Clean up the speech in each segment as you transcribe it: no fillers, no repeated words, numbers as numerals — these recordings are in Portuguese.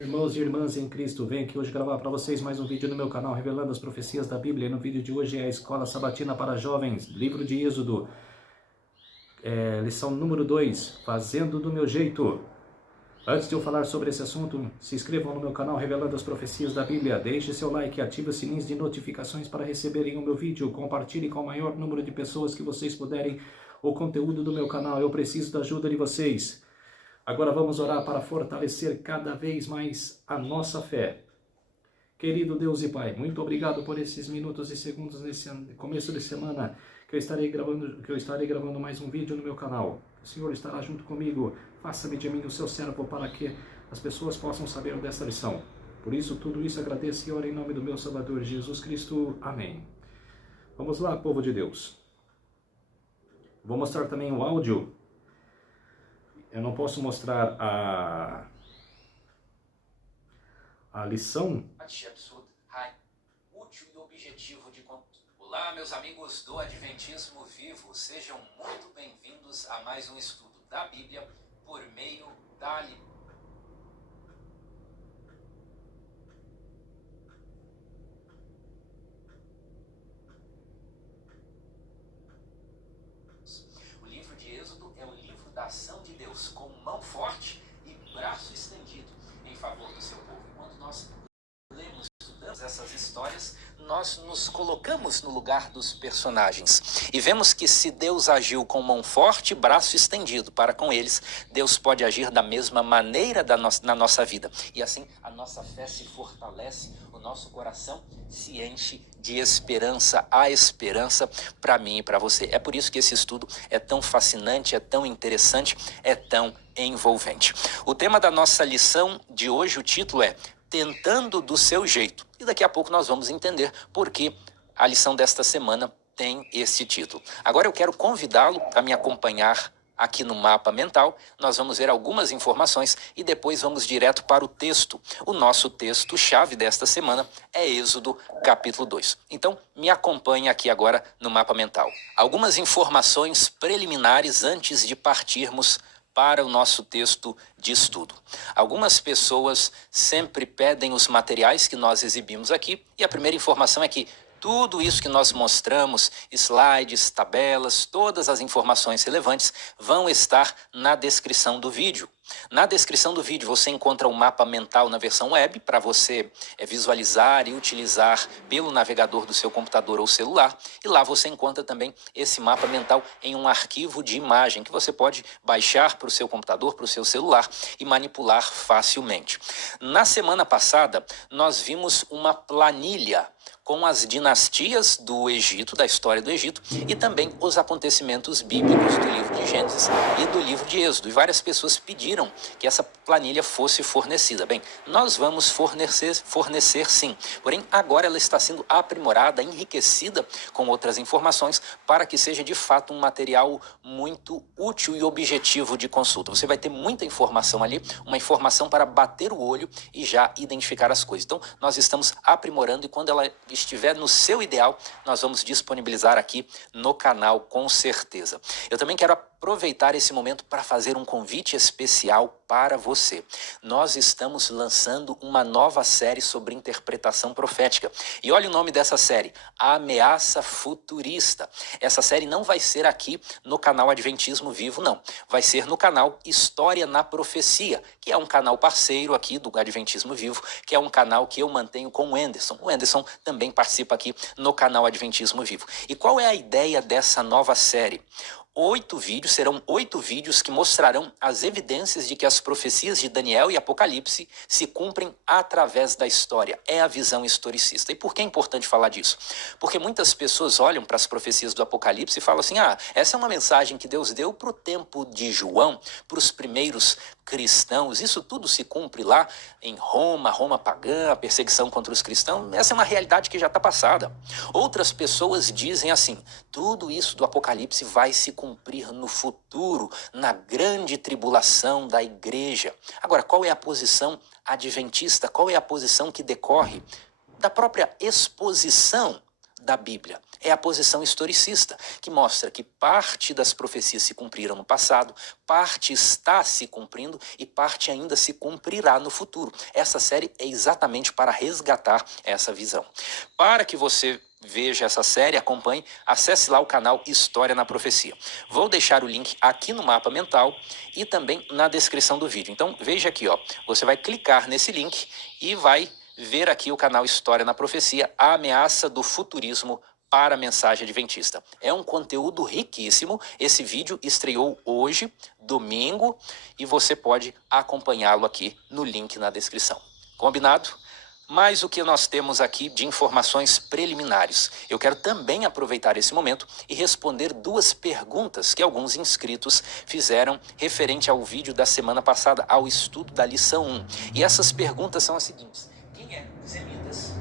Irmãos e irmãs em Cristo, venho aqui hoje gravar para vocês mais um vídeo no meu canal revelando as profecias da Bíblia. E no vídeo de hoje é a Escola Sabatina para Jovens, livro de Êxodo, lição número 2, Fazendo do Meu Jeito. Antes de eu falar sobre esse assunto, se inscrevam no meu canal revelando as profecias da Bíblia, deixe seu like e ative os sininhos de notificações para receberem o meu vídeo, compartilhe com o maior número de pessoas que vocês puderem o conteúdo do meu canal, eu preciso da ajuda de vocês. Agora vamos orar para fortalecer cada vez mais a nossa fé. Querido Deus e Pai, muito obrigado por esses minutos e segundos nesse começo de semana que eu estarei gravando mais um vídeo no meu canal. O Senhor estará junto comigo. Faça-me de mim o seu servo para que as pessoas possam saber desta lição. Por isso, tudo isso agradeço e oro em nome do meu Salvador Jesus Cristo. Amém. Vamos lá, povo de Deus. Vou mostrar também o áudio. Eu não posso mostrar a lição. Útil e objetivo de conteúdo. Olá, meus amigos do Adventismo Vivo, sejam muito bem-vindos a mais um estudo da Bíblia por meio da O livro de Êxodo é o livro da ação de Deus, com mão forte e braço estendido em favor do seu povo. Enquanto nós lemos, estudamos essas histórias, nós nos colocamos no lugar dos personagens e vemos que se Deus agiu com mão forte e braço estendido para com eles, Deus pode agir da mesma maneira na nossa vida. E assim a nossa fé se fortalece, o nosso coração se enche de esperança, a esperança para mim e para você. É por isso que esse estudo é tão fascinante, é tão interessante, é tão envolvente. O tema da nossa lição de hoje, o título é Tentando do Seu Jeito. E daqui a pouco nós vamos entender por que a lição desta semana tem esse título. Agora eu quero convidá-lo a me acompanhar aqui no mapa mental. Nós vamos ver algumas informações e depois vamos direto para o texto. O nosso texto-chave desta semana é Êxodo capítulo 2. Então, me acompanhe aqui agora no mapa mental. Algumas informações preliminares antes de partirmos para o nosso texto de estudo. Algumas pessoas sempre pedem os materiais que nós exibimos aqui, e a primeira informação é que tudo isso que nós mostramos, slides, tabelas, todas as informações relevantes vão estar na descrição do vídeo. Na descrição do vídeo você encontra o mapa mental na versão web para você visualizar e utilizar pelo navegador do seu computador ou celular. E lá você encontra também esse mapa mental em um arquivo de imagem que você pode baixar para o seu computador, para o seu celular e manipular facilmente. Na semana passada nós vimos uma planilha com as dinastias do Egito, da história do Egito, e também os acontecimentos bíblicos do livro de Gênesis e do livro de Êxodo. E várias pessoas pediram que essa planilha fosse fornecida. Bem, nós vamos fornecer sim, porém agora ela está sendo aprimorada, enriquecida com outras informações para que seja de fato um material muito útil e objetivo de consulta. Você vai ter muita informação ali, uma informação para bater o olho e já identificar as coisas. Então nós estamos aprimorando e quando ela estiver no seu ideal, nós vamos disponibilizar aqui no canal com certeza. Eu também quero aproveitar esse momento para fazer um convite especial para você. Nós estamos lançando uma nova série sobre interpretação profética. E olha o nome dessa série, A Ameaça Futurista. Essa série não vai ser aqui no canal Adventismo Vivo, não. Vai ser no canal História na Profecia, que é um canal parceiro aqui do Adventismo Vivo, que é um canal que eu mantenho com o Anderson. O Anderson também participa aqui no canal Adventismo Vivo. E qual é a ideia dessa nova série? Serão 8 vídeos que mostrarão as evidências de que as profecias de Daniel e Apocalipse se cumprem através da história. É a visão historicista. E por que é importante falar disso? Porque muitas pessoas olham para as profecias do Apocalipse e falam assim, essa é uma mensagem que Deus deu para o tempo de João, para os primeiros cristãos. Isso tudo se cumpre lá em Roma pagã, a perseguição contra os cristãos. Essa é uma realidade que já está passada. Outras pessoas dizem assim, tudo isso do Apocalipse vai se cumprir no futuro, na grande tribulação da igreja. Agora, qual é a posição adventista? Qual é a posição que decorre da própria exposição da Bíblia. É a posição historicista, que mostra que parte das profecias se cumpriram no passado, parte está se cumprindo e parte ainda se cumprirá no futuro. Essa série é exatamente para resgatar essa visão. Para que você veja essa série, acompanhe, acesse lá o canal História na Profecia. Vou deixar o link aqui no mapa mental e também na descrição do vídeo. Então veja aqui, ó, você vai clicar nesse link e vai ver aqui o canal História na Profecia, a ameaça do futurismo para a mensagem adventista. É um conteúdo riquíssimo. Esse vídeo estreou hoje, domingo, e você pode acompanhá-lo aqui no link na descrição. Combinado? Mas o que nós temos aqui de informações preliminares? Eu quero também aproveitar esse momento e responder duas perguntas que alguns inscritos fizeram referente ao vídeo da semana passada, ao estudo da lição 1. E essas perguntas são as seguintes: quem é Semitas?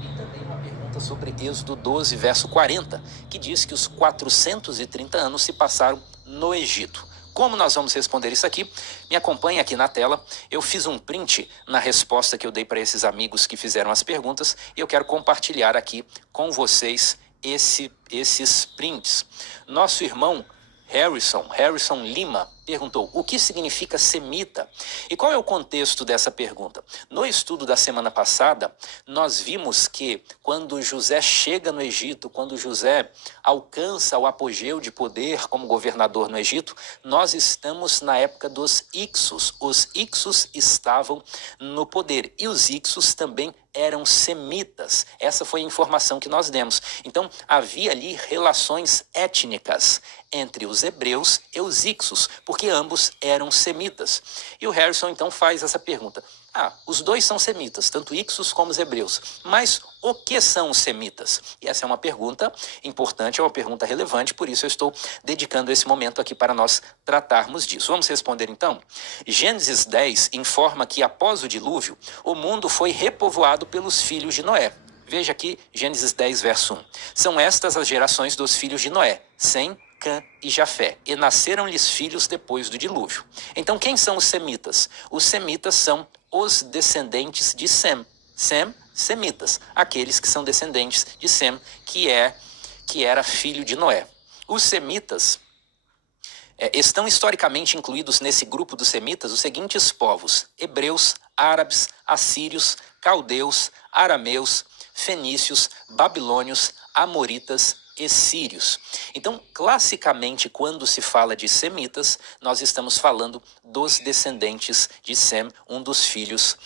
E também uma pergunta sobre Êxodo 12, verso 40, que diz que os 430 anos se passaram no Egito. Como nós vamos responder isso aqui? Me acompanhe aqui na tela. Eu fiz um print na resposta que eu dei para esses amigos que fizeram as perguntas e eu quero compartilhar aqui com vocês esses prints. Nosso irmão Harrison Lima perguntou: o que significa semita? E qual é o contexto dessa pergunta? No estudo da semana passada, nós vimos que quando José chega no Egito, quando José alcança o apogeu de poder como governador no Egito, nós estamos na época dos Ixos. Os Ixos estavam no poder e os Ixos também eram semitas. Essa foi a informação que nós demos. Então, havia ali relações étnicas entre os hebreus e os Ixos, porque ambos eram semitas. E o Harrison então faz essa pergunta: os dois são semitas, tanto Ixos como os hebreus, mas o que são os semitas? E essa é uma pergunta importante, é uma pergunta relevante, por isso eu estou dedicando esse momento aqui para nós tratarmos disso. Vamos responder então? Gênesis 10 informa que após o dilúvio, o mundo foi repovoado pelos filhos de Noé. Veja aqui Gênesis 10, verso 1. São estas as gerações dos filhos de Noé: Sem, Cã e Jafé, e nasceram-lhes filhos depois do dilúvio. Então quem são os semitas? Os semitas são os descendentes de Sem. Sem, semitas, aqueles que são descendentes de Sem, que era filho de Noé. Os semitas estão historicamente incluídos nesse grupo dos semitas os seguintes povos: hebreus, árabes, assírios, caldeus, arameus, fenícios, babilônios, amoritas e sírios. Então, classicamente, quando se fala de semitas, nós estamos falando dos descendentes de Sem, um dos filhos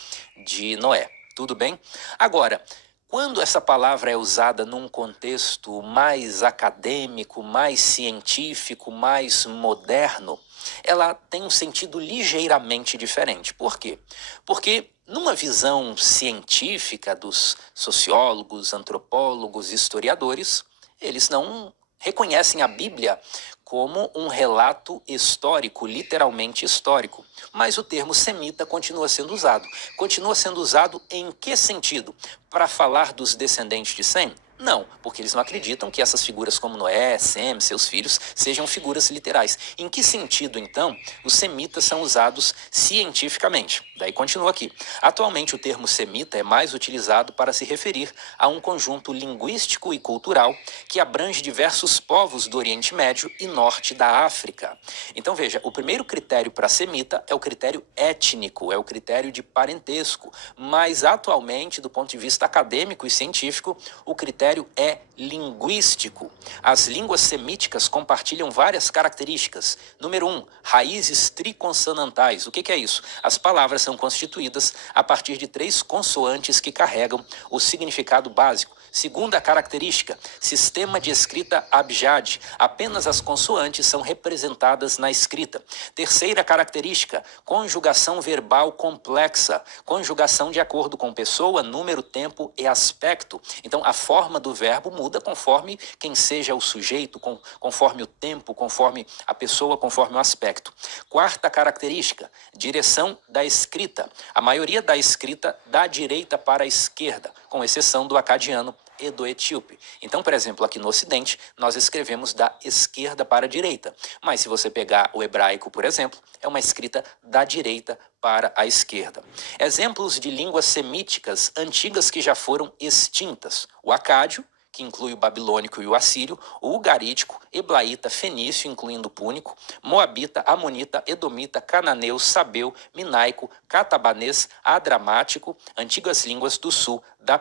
de Noé. Tudo bem? Agora, quando essa palavra é usada num contexto mais acadêmico, mais científico, mais moderno, ela tem um sentido ligeiramente diferente. Por quê? Porque numa visão científica dos sociólogos, antropólogos, historiadores, eles não reconhecem a Bíblia como um relato histórico, literalmente histórico. Mas o termo semita continua sendo usado. Continua sendo usado em que sentido? Para falar dos descendentes de Sem? Não, porque eles não acreditam que essas figuras como Noé, Sem, seus filhos, sejam figuras literais. Em que sentido, então, os semitas são usados cientificamente? Daí continua aqui. Atualmente, o termo semita é mais utilizado para se referir a um conjunto linguístico e cultural que abrange diversos povos do Oriente Médio e norte da África. Então, veja, o primeiro critério para semita é o critério étnico, é o critério de parentesco. Mas, atualmente, do ponto de vista acadêmico e científico, o critério é linguístico. As línguas semíticas compartilham várias características. Número 1, raízes triconsonantais. O que é isso? As palavras são constituídas a partir de 3 consoantes que carregam o significado básico. Segunda característica, sistema de escrita abjad. Apenas as consoantes são representadas na escrita. Terceira característica, conjugação verbal complexa. Conjugação de acordo com pessoa, número, tempo e aspecto. Então, a forma do verbo muda conforme quem seja o sujeito, conforme o tempo, conforme a pessoa, conforme o aspecto. Quarta característica, direção da escrita. A maioria da escrita da direita para a esquerda, com exceção do acadiano e do etíope. Então, por exemplo, aqui no Ocidente, nós escrevemos da esquerda para a direita. Mas se você pegar o hebraico, por exemplo, é uma escrita da direita para a esquerda. Exemplos de línguas semíticas antigas que já foram extintas. O acádio, que inclui o babilônico e o assírio, o ugarítico, eblaíta, fenício, incluindo o púnico, moabita, amonita, edomita, cananeu, sabeu, minaico, catabanês, adramático, antigas línguas do sul da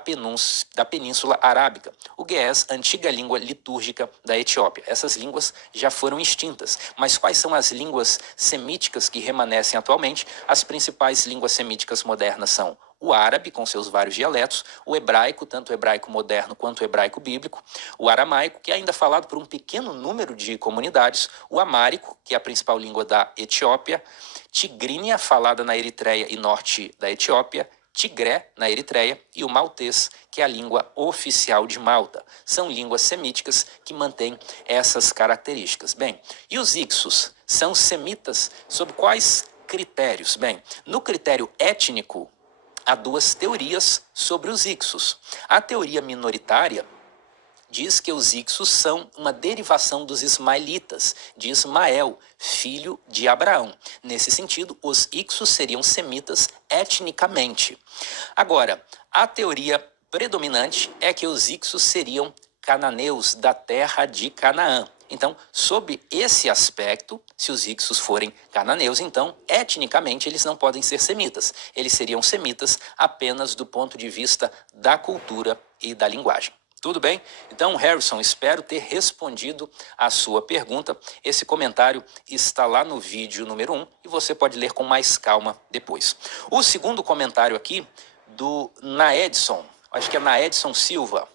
Península Arábica. O Ge'ez, antiga língua litúrgica da Etiópia. Essas línguas já foram extintas. Mas quais são as línguas semíticas que remanescem atualmente? As principais línguas semíticas modernas são o árabe, com seus vários dialetos, o hebraico, tanto o hebraico moderno quanto o hebraico bíblico, o aramaico, que é ainda falado por um pequeno número de comunidades, o amárico, que é a principal língua da Etiópia, tigrínia, falada na Eritreia e norte da Etiópia, tigré, na Eritreia, e o maltês, que é a língua oficial de Malta. São línguas semíticas que mantêm essas características. Bem, e os ixos são semitas sob quais critérios? Bem, no critério étnico, há duas teorias sobre os ixos. A teoria minoritária diz que os ixos são uma derivação dos ismaelitas, de Ismael, filho de Abraão. Nesse sentido, os ixos seriam semitas etnicamente. Agora, a teoria predominante é que os ixos seriam cananeus da terra de Canaã. Então, sob esse aspecto, se os ixos forem cananeus, então, etnicamente, eles não podem ser semitas. Eles seriam semitas apenas do ponto de vista da cultura e da linguagem. Tudo bem? Então, Harrison, espero ter respondido a sua pergunta. Esse comentário está lá no vídeo número 1 e você pode ler com mais calma depois. O segundo comentário aqui, do Naedson, acho que é Naedson Silva,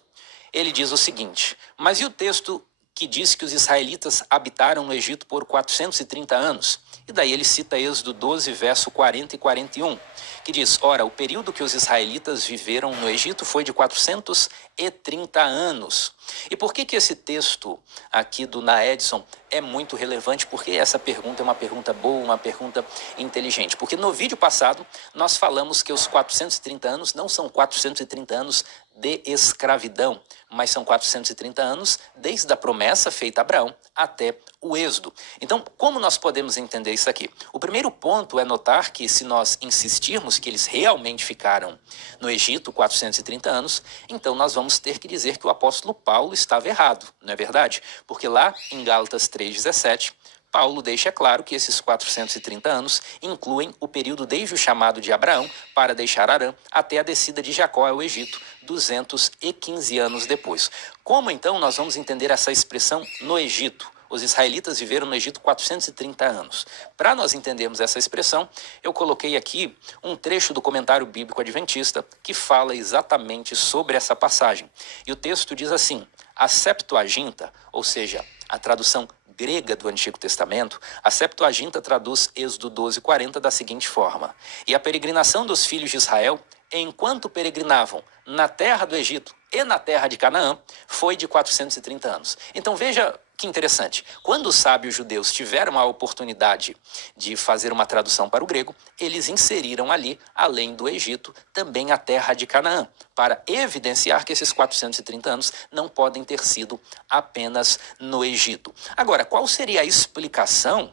ele diz o seguinte: mas e o texto que diz que os israelitas habitaram no Egito por 430 anos? E daí ele cita Êxodo 12, verso 40 e 41, que diz: ora, o período que os israelitas viveram no Egito foi de 430 anos. E por que esse texto aqui do Naedson é muito relevante? Porque essa pergunta é uma pergunta boa, uma pergunta inteligente. Porque no vídeo passado nós falamos que os 430 anos não são 430 anos de escravidão, mas são 430 anos desde a promessa feita a Abraão até o Êxodo. Então, como nós podemos entender isso aqui? O primeiro ponto é notar que, se nós insistirmos que eles realmente ficaram no Egito 430 anos, então nós vamos ter que dizer que o apóstolo Paulo estava errado, não é verdade? Porque lá em Gálatas 3,17, Paulo deixa claro que esses 430 anos incluem o período desde o chamado de Abraão para deixar Harã até a descida de Jacó ao Egito, 215 anos depois. Como então nós vamos entender essa expressão no Egito? Os israelitas viveram no Egito 430 anos. Para nós entendermos essa expressão, eu coloquei aqui um trecho do comentário bíblico adventista que fala exatamente sobre essa passagem. E o texto diz assim: a Septuaginta, ou seja, a tradução grega do Antigo Testamento, a Septuaginta traduz Êxodo 12, 40 da seguinte forma: e a peregrinação dos filhos de Israel, enquanto peregrinavam na terra do Egito e na terra de Canaã, foi de 430 anos. Então veja que interessante. Quando os sábios judeus tiveram a oportunidade de fazer uma tradução para o grego, eles inseriram ali, além do Egito, também a terra de Canaã, para evidenciar que esses 430 anos não podem ter sido apenas no Egito. Agora, qual seria a explicação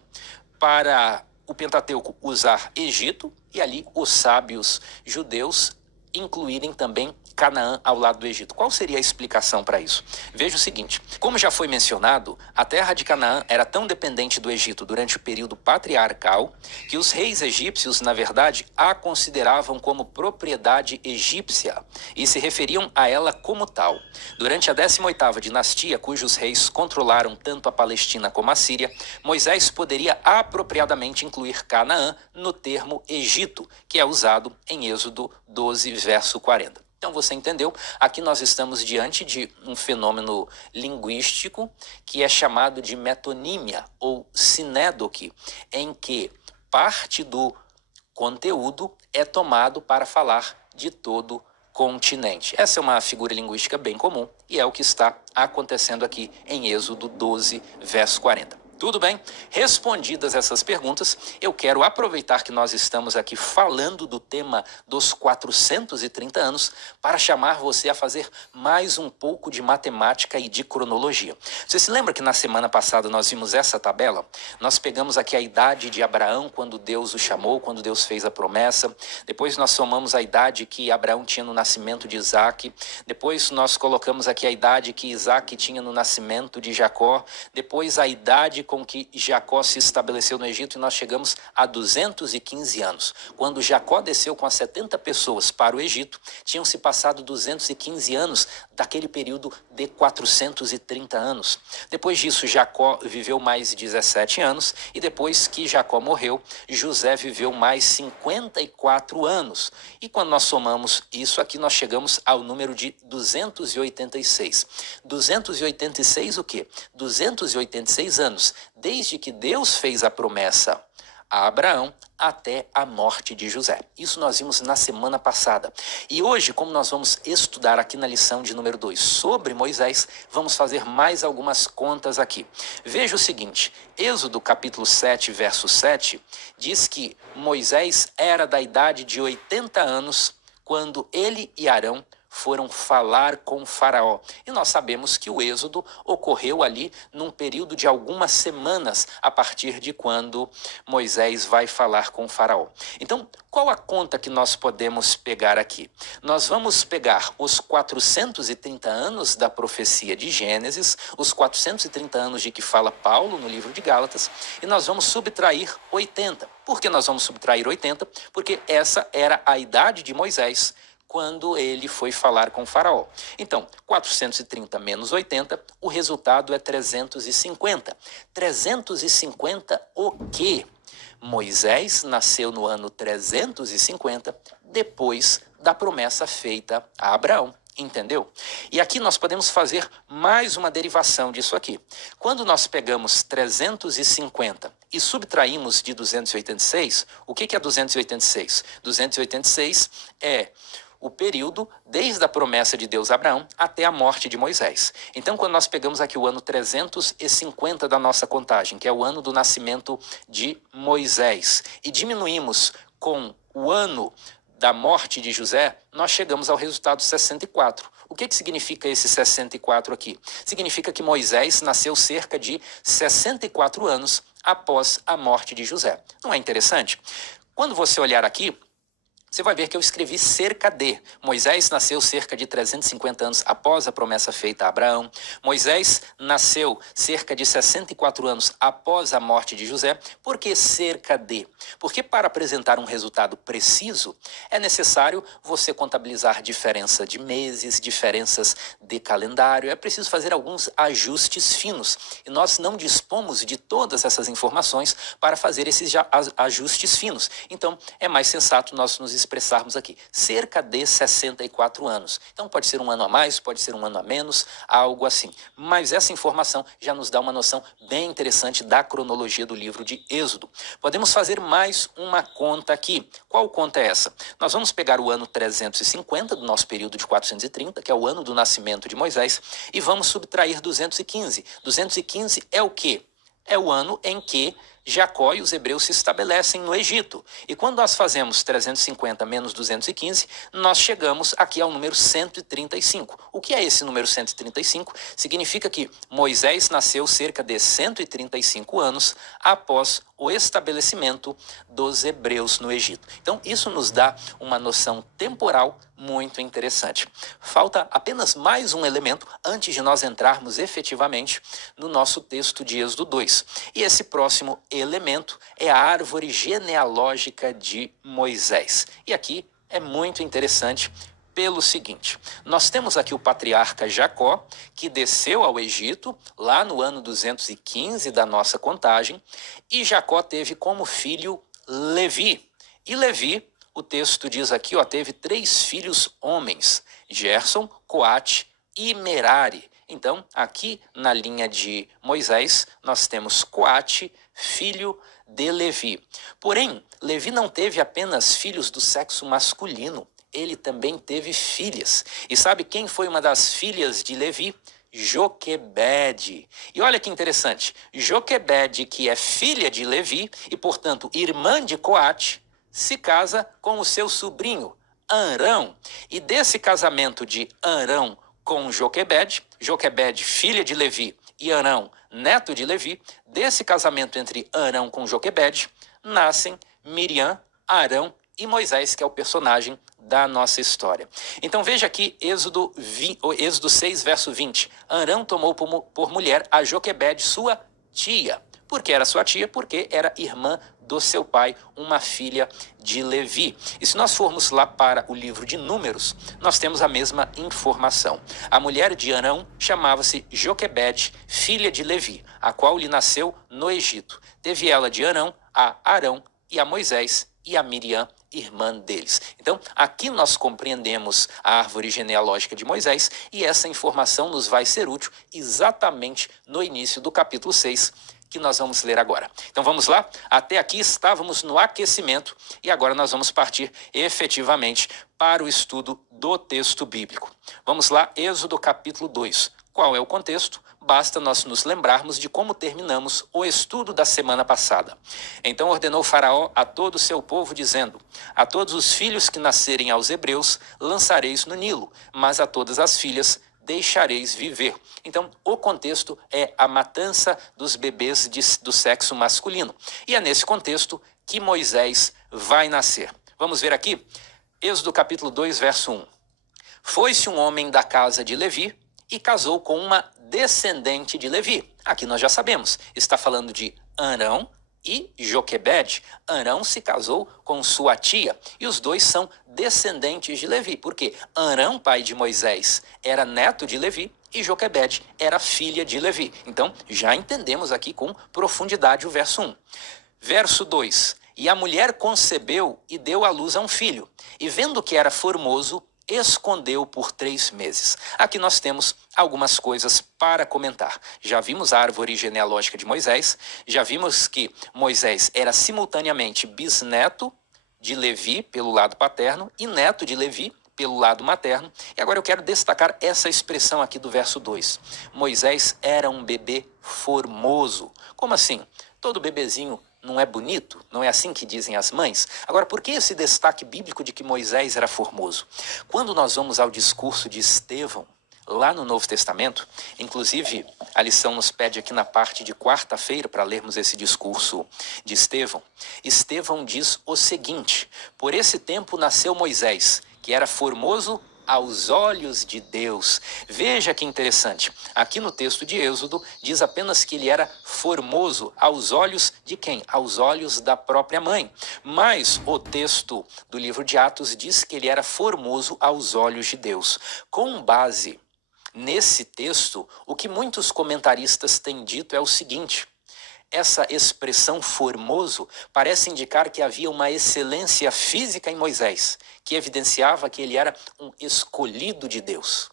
para o Pentateuco usar Egito e ali os sábios judeus incluírem também Canaã ao lado do Egito? Qual seria a explicação para isso? Veja o seguinte: como já foi mencionado, a terra de Canaã era tão dependente do Egito durante o período patriarcal que os reis egípcios, na verdade, a consideravam como propriedade egípcia e se referiam a ela como tal. Durante a 18ª dinastia, cujos reis controlaram tanto a Palestina como a Síria, Moisés poderia apropriadamente incluir Canaã no termo Egito, que é usado em Êxodo 12, verso 40. Então você entendeu? Aqui nós estamos diante de um fenômeno linguístico que é chamado de metonímia ou sinédoque, em que parte do conteúdo é tomado para falar de todo continente. Essa é uma figura linguística bem comum e é o que está acontecendo aqui em Êxodo 12, verso 40. Tudo bem? Respondidas essas perguntas, eu quero aproveitar que nós estamos aqui falando do tema dos 430 anos para chamar você a fazer mais um pouco de matemática e de cronologia. Você se lembra que na semana passada nós vimos essa tabela? Nós pegamos aqui a idade de Abraão quando Deus o chamou, quando Deus fez a promessa. Depois nós somamos a idade que Abraão tinha no nascimento de Isaac. Depois nós colocamos aqui a idade que Isaac tinha no nascimento de Jacó. Depois a idade com que Jacó se estabeleceu no Egito, e nós chegamos a 215 anos. Quando Jacó desceu com as 70 pessoas para o Egito, tinham se passado 215 anos daquele período de 430 anos. Depois disso, Jacó viveu mais 17 anos, e depois que Jacó morreu, José viveu mais 54 anos. E quando nós somamos isso aqui, nós chegamos ao número de 286. 286 o quê? 286 anos. Desde que Deus fez a promessa a Abraão até a morte de José. Isso nós vimos na semana passada. E hoje, como nós vamos estudar aqui na lição de número 2 sobre Moisés, vamos fazer mais algumas contas aqui. Veja o seguinte, Êxodo capítulo 7, verso 7, diz que Moisés era da idade de 80 anos quando ele e Arão foram falar com Faraó. E nós sabemos que o êxodo ocorreu ali num período de algumas semanas, a partir de quando Moisés vai falar com Faraó. Então, qual a conta que nós podemos pegar aqui? Nós vamos pegar os 430 anos da profecia de Gênesis, os 430 anos de que fala Paulo no livro de Gálatas, e nós vamos subtrair 80. Por que nós vamos subtrair 80? Porque essa era a idade de Moisés quando ele foi falar com Faraó. Então, 430 menos 80, o resultado é 350. 350 o quê? Moisés nasceu no ano 350, depois da promessa feita a Abraão. Entendeu? E aqui nós podemos fazer mais uma derivação disso aqui. Quando nós pegamos 350 e subtraímos de 286, o que é 286? 286 é o período desde a promessa de Deus a Abraão até a morte de Moisés. Então, quando nós pegamos aqui o ano 350 da nossa contagem, que é o ano do nascimento de Moisés, e diminuímos com o ano da morte de José, nós chegamos ao resultado 64. O que significa esse 64 aqui? Significa que Moisés nasceu cerca de 64 anos após a morte de José. Não é interessante? Quando você olhar aqui, você vai ver que eu escrevi cerca de. Moisés nasceu cerca de 350 anos após a promessa feita a Abraão. Moisés nasceu cerca de 64 anos após a morte de José. Por que cerca de? Porque para apresentar um resultado preciso, é necessário você contabilizar diferença de meses, diferenças de calendário. É preciso fazer alguns ajustes finos. E nós não dispomos de todas essas informações para fazer esses ajustes finos. Então, é mais sensato nós nos expressarmos aqui, cerca de 64 anos. Então pode ser um ano a mais, pode ser um ano a menos, algo assim. Mas essa informação já nos dá uma noção bem interessante da cronologia do livro de Êxodo. Podemos fazer mais uma conta aqui. Qual conta é essa? Nós vamos pegar o ano 350 do nosso período de 430, que é o ano do nascimento de Moisés, e vamos subtrair 215. 215 é o quê? É o ano em que Jacó e os hebreus se estabelecem no Egito. E quando nós fazemos 350 menos 215, nós chegamos aqui ao número 135. O que é esse número 135? Significa que Moisés nasceu cerca de 135 anos após o estabelecimento dos hebreus no Egito. Então, isso nos dá uma noção temporal muito interessante. Falta apenas mais um elemento antes de nós entrarmos efetivamente no nosso texto de Êxodo 2. E esse próximo elemento é a árvore genealógica de Moisés. E aqui é muito interessante pelo seguinte, nós temos aqui o patriarca Jacó, que desceu ao Egito, lá no ano 215 da nossa contagem, e Jacó teve como filho Levi. E Levi, o texto diz aqui, teve 3 filhos homens, Gerson, Coate e Merari. Então, aqui na linha de Moisés, nós temos Coate, filho de Levi. Porém, Levi não teve apenas filhos do sexo masculino, ele também teve filhas. E sabe quem foi uma das filhas de Levi? Joquebede. E olha que interessante, Joquebede, que é filha de Levi e, portanto, irmã de Coate, se casa com o seu sobrinho, Arão. E desse casamento de Arão com Joquebede, Joquebede, filha de Levi, e Arão, neto de Levi, desse casamento entre Arão com Joquebede, nascem Miriam, Arão e Moisés, que é o personagem da nossa história. Então veja aqui Êxodo 6, verso 20. Arão tomou por mulher a Joquebede, sua tia. Por que era sua tia? Porque era irmã do seu pai, uma filha de Levi. E se nós formos lá para o livro de Números, nós temos a mesma informação. A mulher de Arão chamava-se Joquebede, filha de Levi, a qual lhe nasceu no Egito. Teve ela de Arão a Arão e a Moisés e a Miriam, irmã deles. Então, aqui nós compreendemos a árvore genealógica de Moisés e essa informação nos vai ser útil exatamente no início do capítulo 6, que nós vamos ler agora. Então vamos lá? Até aqui estávamos no aquecimento e agora nós vamos partir efetivamente para o estudo do texto bíblico. Vamos lá, Êxodo capítulo 2. Qual é o contexto? Basta nós nos lembrarmos de como terminamos o estudo da semana passada. Então ordenou Faraó a todo o seu povo, dizendo: a todos os filhos que nascerem aos hebreus lançareis no Nilo, mas a todas as filhas deixareis viver. Então, o contexto é a matança dos bebês do sexo masculino. E é nesse contexto que Moisés vai nascer. Vamos ver aqui, Êxodo capítulo 2, verso 1. Foi-se um homem da casa de Levi e casou com uma descendente de Levi. Aqui nós já sabemos, está falando de Arão e Joquebede. Arão se casou com sua tia e os dois são descendentes de Levi, porque Arão, pai de Moisés, era neto de Levi e Joquebede era filha de Levi. Então, já entendemos aqui com profundidade o verso 1. Verso 2. E a mulher concebeu e deu à luz a um filho, e vendo que era formoso, escondeu por 3 meses. Aqui nós temos algumas coisas para comentar. Já vimos a árvore genealógica de Moisés, já vimos que Moisés era simultaneamente bisneto de Levi pelo lado paterno e neto de Levi pelo lado materno. E agora eu quero destacar essa expressão aqui do verso 2. Moisés era um bebê formoso. Como assim? Todo bebezinho não é bonito? Não é assim que dizem as mães? Agora, por que esse destaque bíblico de que Moisés era formoso? Quando nós vamos ao discurso de Estevão, lá no Novo Testamento, inclusive a lição nos pede aqui na parte de quarta-feira para lermos esse discurso de Estevão. Estevão diz o seguinte: por esse tempo nasceu Moisés, que era formoso aos olhos de Deus. Veja que interessante. Aqui no texto de Êxodo diz apenas que ele era formoso aos olhos de quem? Aos olhos da própria mãe. Mas o texto do livro de Atos diz que ele era formoso aos olhos de Deus. Com base nesse texto, o que muitos comentaristas têm dito é o seguinte: essa expressão formoso parece indicar que havia uma excelência física em Moisés, que evidenciava que ele era um escolhido de Deus.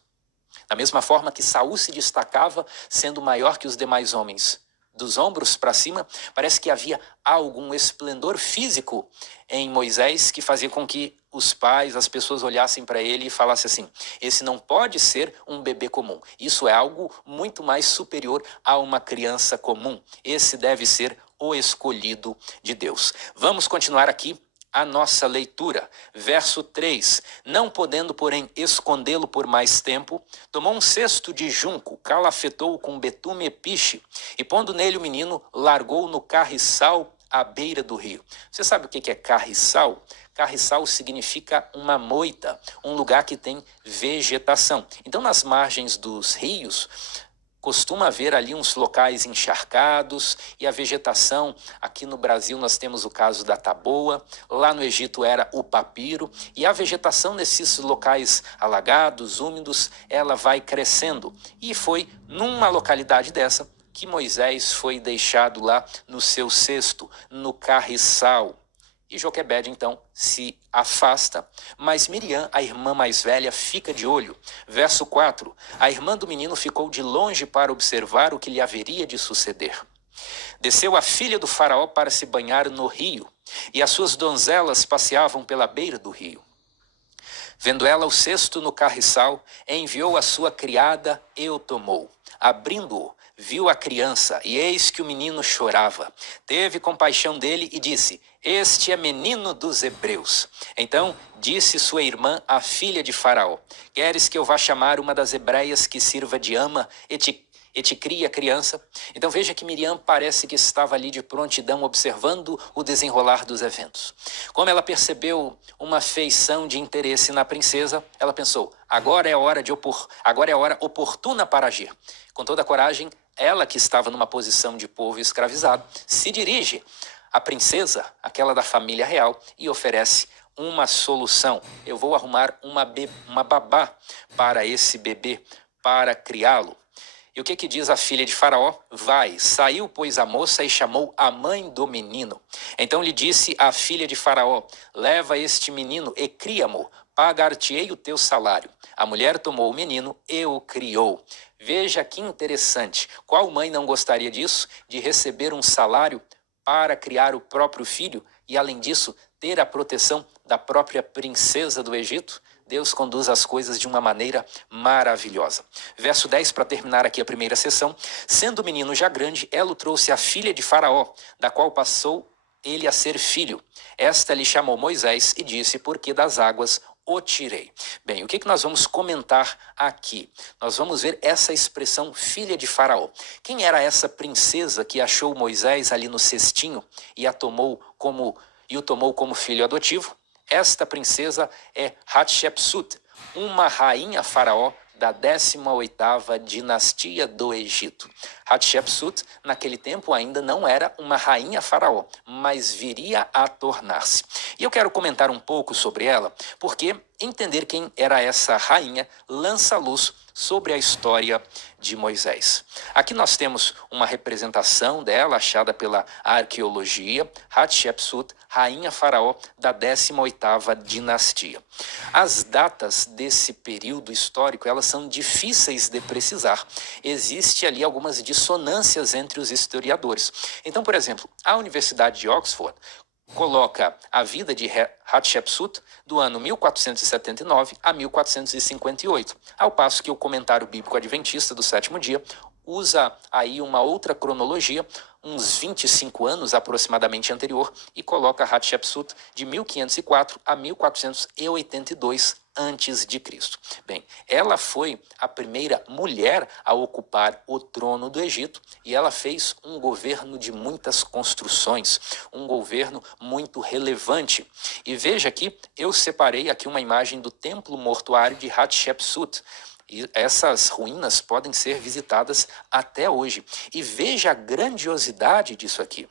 Da mesma forma que Saul se destacava sendo maior que os demais homens. Dos ombros para cima, parece que havia algum esplendor físico em Moisés que fazia com que os pais, as pessoas olhassem para ele e falassem assim: esse não pode ser um bebê comum. Isso é algo muito mais superior a uma criança comum. Esse deve ser o escolhido de Deus. Vamos continuar aqui a nossa leitura. Verso 3. Não podendo, porém, escondê-lo por mais tempo, tomou um cesto de junco, calafetou-o com betume e piche, e pondo nele o menino, largou-o no carriçal à beira do rio. Você sabe o que é carriçal? Carriçal significa uma moita, um lugar que tem vegetação. Então, nas margens dos rios, costuma haver ali uns locais encharcados e a vegetação, aqui no Brasil nós temos o caso da taboa, lá no Egito era o papiro, e a vegetação nesses locais alagados, úmidos, ela vai crescendo. E foi numa localidade dessa que Moisés foi deixado lá no seu cesto, no carriçal. E Joquebede, então, se afasta, mas Miriam, a irmã mais velha, fica de olho. Verso 4, a irmã do menino ficou de longe para observar o que lhe haveria de suceder. Desceu a filha do faraó para se banhar no rio, e as suas donzelas passeavam pela beira do rio. Vendo ela o cesto no carriçal, enviou a sua criada e o tomou. Abrindo-o, viu a criança, e eis que o menino chorava. Teve compaixão dele e disse: este é menino dos hebreus. Então disse sua irmã, a filha de Faraó: queres que eu vá chamar uma das hebreias que sirva de ama e te crie a criança? Então veja que Miriam parece que estava ali de prontidão observando o desenrolar dos eventos. Como ela percebeu uma feição de interesse na princesa, ela pensou: agora é a hora oportuna para agir. Com toda a coragem, ela, que estava numa posição de povo escravizado, se dirige à princesa, aquela da família real, e oferece uma solução. Eu vou arrumar uma babá para esse bebê, para criá-lo. E o que diz a filha de Faraó? Vai, saiu, pois, a moça e chamou a mãe do menino. Então lhe disse a filha de Faraó: leva este menino e cria-mo, pagar-te-ei o teu salário. A mulher tomou o menino e o criou. Veja que interessante. Qual mãe não gostaria disso? De receber um salário para criar o próprio filho e, além disso, ter a proteção da própria princesa do Egito? Deus conduz as coisas de uma maneira maravilhosa. Verso 10, para terminar aqui a primeira sessão. Sendo o menino já grande, ela o trouxe à filha de Faraó, da qual passou ele a ser filho. Esta lhe chamou Moisés e disse: porque das águas o tirei. Bem, o que nós vamos comentar aqui? Nós vamos ver essa expressão filha de Faraó. Quem era essa princesa que achou Moisés ali no cestinho e o tomou como filho adotivo? Esta princesa é Hatshepsut, uma rainha faraó da 18ª dinastia do Egito. Hatshepsut, naquele tempo, ainda não era uma rainha faraó, mas viria a tornar-se. E eu quero comentar um pouco sobre ela, porque entender quem era essa rainha lança luz sobre a história de Moisés. Aqui nós temos uma representação dela achada pela arqueologia, Hatshepsut, rainha faraó da 18ª dinastia. As datas desse período histórico, elas são difíceis de precisar. Existe ali algumas dissonâncias entre os historiadores. Então, por exemplo, a Universidade de Oxford coloca a vida de Hatshepsut do ano 1479 a 1458, ao passo que o Comentário Bíblico Adventista do Sétimo Dia usa aí uma outra cronologia, uns 25 anos aproximadamente anterior, e coloca Hatshepsut de 1504 a 1482 antes de Cristo. Bem, ela foi a primeira mulher a ocupar o trono do Egito e ela fez um governo de muitas construções, um governo muito relevante. E veja aqui, eu separei aqui uma imagem do templo mortuário de Hatshepsut. E essas ruínas podem ser visitadas até hoje. E veja a grandiosidade disso aqui.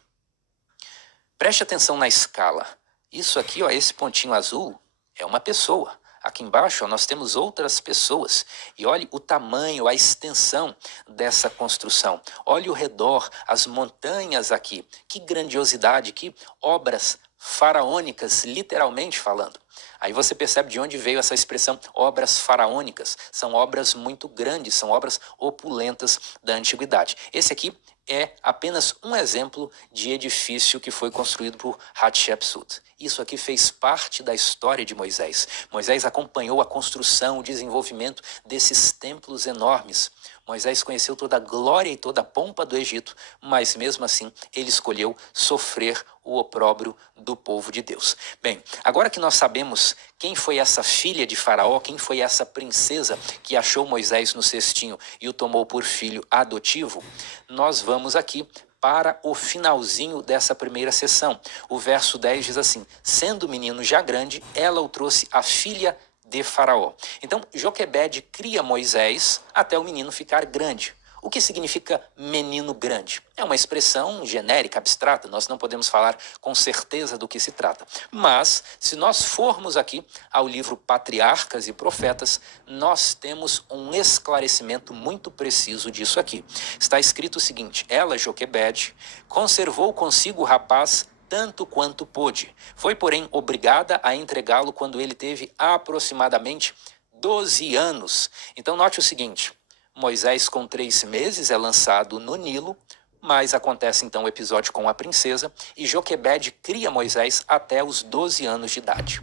Preste atenção na escala. Isso aqui, ó, esse pontinho azul, é uma pessoa. Aqui embaixo, ó, nós temos outras pessoas. E olhe o tamanho, a extensão dessa construção. Olhe o redor, as montanhas aqui. Que grandiosidade, que obras faraônicas, literalmente falando. Aí você percebe de onde veio essa expressão obras faraônicas. São obras muito grandes, são obras opulentas da antiguidade. Esse aqui é apenas um exemplo de edifício que foi construído por Hatshepsut. Isso aqui fez parte da história de Moisés. Moisés acompanhou a construção, o desenvolvimento desses templos enormes. Moisés conheceu toda a glória e toda a pompa do Egito, mas mesmo assim ele escolheu sofrer o opróbrio do povo de Deus. Bem, agora que nós sabemos quem foi essa filha de Faraó, quem foi essa princesa que achou Moisés no cestinho e o tomou por filho adotivo, nós vamos aqui para o finalzinho dessa primeira sessão. O verso 10 diz assim: sendo o menino já grande, ela o trouxe a filha de Faraó. Então, Joquebede cria Moisés até o menino ficar grande. O que significa menino grande? É uma expressão genérica, abstrata, nós não podemos falar com certeza do que se trata. Mas, se nós formos aqui ao livro Patriarcas e Profetas, nós temos um esclarecimento muito preciso disso aqui. Está escrito o seguinte: ela, Joquebede, conservou consigo o rapaz tanto quanto pôde. Foi, porém, obrigada a entregá-lo quando ele teve aproximadamente 12 anos. Então, note o seguinte: Moisés, com 3 meses, é lançado no Nilo, Mas acontece então o episódio com a princesa e Joquebede cria Moisés até os 12 anos de idade.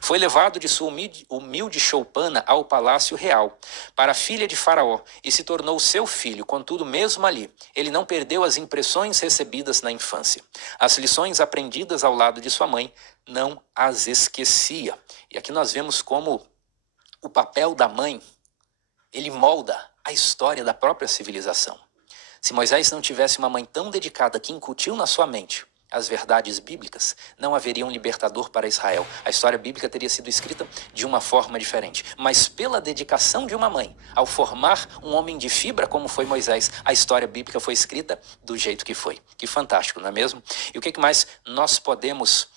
Foi levado de sua humilde choupana ao palácio real, para a filha de Faraó, e se tornou seu filho. Contudo, mesmo ali, ele não perdeu as impressões recebidas na infância. As lições aprendidas ao lado de sua mãe não as esquecia. E aqui nós vemos como o papel da mãe, ele molda a história da própria civilização. Se Moisés não tivesse uma mãe tão dedicada que incutiu na sua mente as verdades bíblicas, não haveria um libertador para Israel. A história bíblica teria sido escrita de uma forma diferente. Mas pela dedicação de uma mãe, ao formar um homem de fibra como foi Moisés, a história bíblica foi escrita do jeito que foi. Que fantástico, não é mesmo? E o que mais nós podemos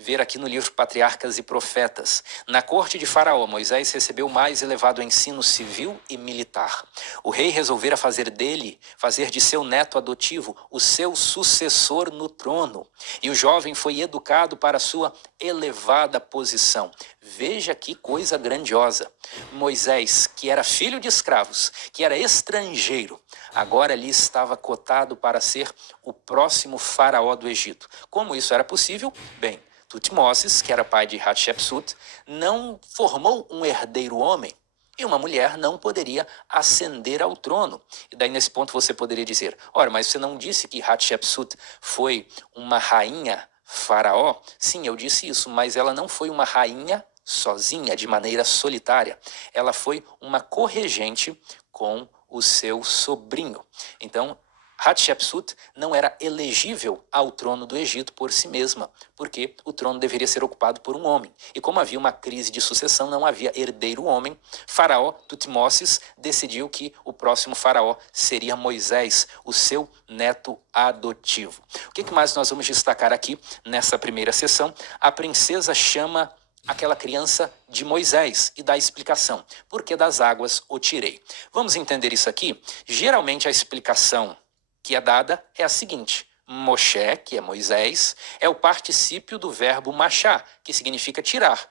ver aqui no livro Patriarcas e Profetas? Na corte de Faraó, Moisés recebeu o mais elevado ensino civil e militar. O rei resolvera fazer de seu neto adotivo, o seu sucessor no trono. E o jovem foi educado para sua elevada posição. Veja que coisa grandiosa. Moisés, que era filho de escravos, que era estrangeiro, agora ali estava cotado para ser o próximo faraó do Egito. Como isso era possível? Bem, Tutmoses, que era pai de Hatshepsut, não formou um herdeiro homem, e uma mulher não poderia ascender ao trono. E daí nesse ponto você poderia dizer, ora, mas você não disse que Hatshepsut foi uma rainha faraó? Sim, eu disse isso, mas ela não foi uma rainha sozinha, de maneira solitária. Ela foi uma corregente com o seu sobrinho. Então, Hatshepsut não era elegível ao trono do Egito por si mesma, porque o trono deveria ser ocupado por um homem. E como havia uma crise de sucessão, não havia herdeiro homem, Faraó Tutmoses decidiu que o próximo faraó seria Moisés, o seu neto adotivo. O que mais nós vamos destacar aqui nessa primeira sessão? A princesa chama aquela criança de Moisés e dá a explicação. Por que das águas o tirei? Vamos entender isso aqui? Geralmente a explicação que é dada é a seguinte: Moshe, que é Moisés, é o particípio do verbo machá, que significa tirar.